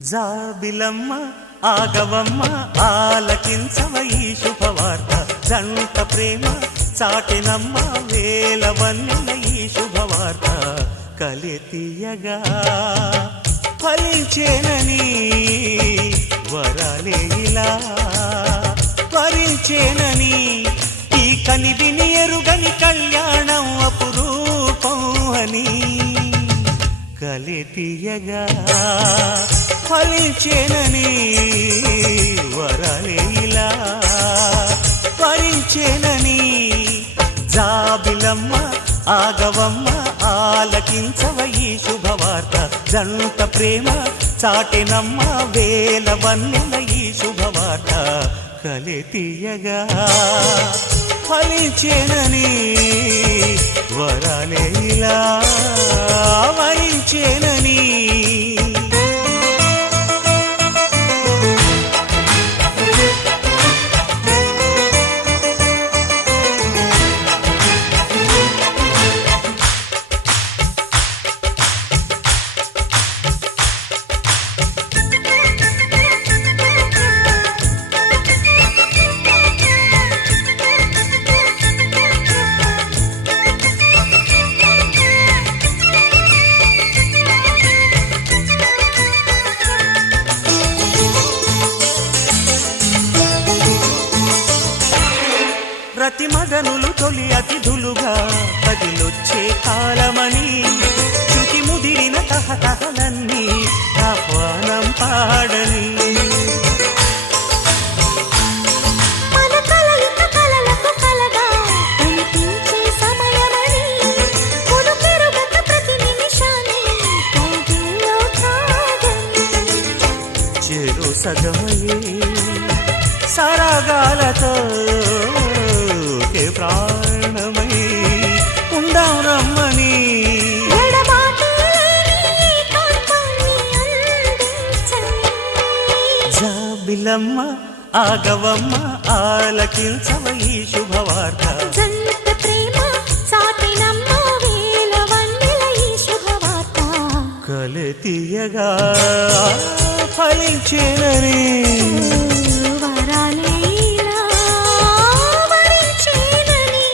జాబిలమ్మ ఆగవమ్మ ఆలకించవ ఈ శుభవార్త జంట ప్రేమ చాటినమ్మ వేలవన్నెల ఈ శుభవార్త కలితియగా ఫలించేనని వరాలే ఇలా వరించేనని ఈ కనివిని ఎరుగని కళ్యాణం అపురూపం అని కలితియగా ఫలించేనని వరాలే ఇలా వరించేనని జాబిలమ్మ ఆగవమ్మ ఆలకించవ ఈ శుభవార్త జంట ప్రేమ చాటినమ్మ వేలవన్నెల ఈ శుభవార్త కలితియగా ఫలించేనని వరాలే ఇలా వరించేనని ప్రతి మదనులు తొలి అతిథులుగా కదిలొచ్చే కాలమని శృతి ముదిరిన తహతహలన్నీ ఆహ్వానం పాడని చెరు సగమయే సరగాలతో ప్రాణమై ఉందాం రమ్మని జాబిలమ్మ ఆగవమ్మ ఆలకించవ ఈ శుభవార్త జంట ప్రేమ చాటినమ్మ వేలవన్నెల ఈ శుభవార్త కలితియగా ఫలించేనని వరాలే ఇలా వరించేనని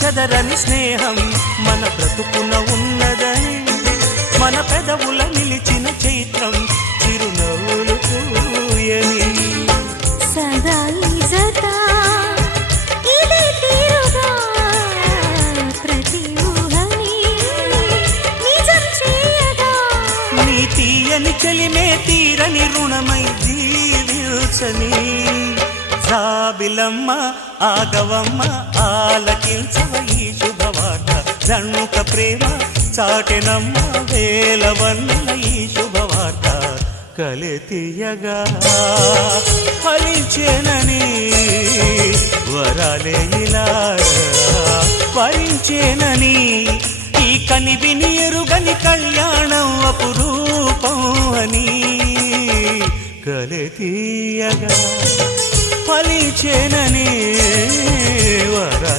చెదరని స్నేహం మన బ్రతుకున ఉన్నదని మన పెదవుల నిలిచిన చైత్రం చిరునవ్వులు పూయని సదా ఈ జత ఇదే తీరుగా ప్రతి ఊహని నిజం చేయగా నీ తీయని చెలిమే తీరని రుణమై జీవించని జాబిలమ్మ ఆగవమ్మ ఆలకించవ ఈ శుభవార్త జంట ప్రేమ చాటినమ్మ వేలవన్నెల ఈ శుభవార్త కలితియగా ఫలించేనని వరాలే ఇలా వరించేనని ఈ కనివిని ఎరుగని కళ్యాణం అపురూపం అని కలితియగా ఫలించేనని వరా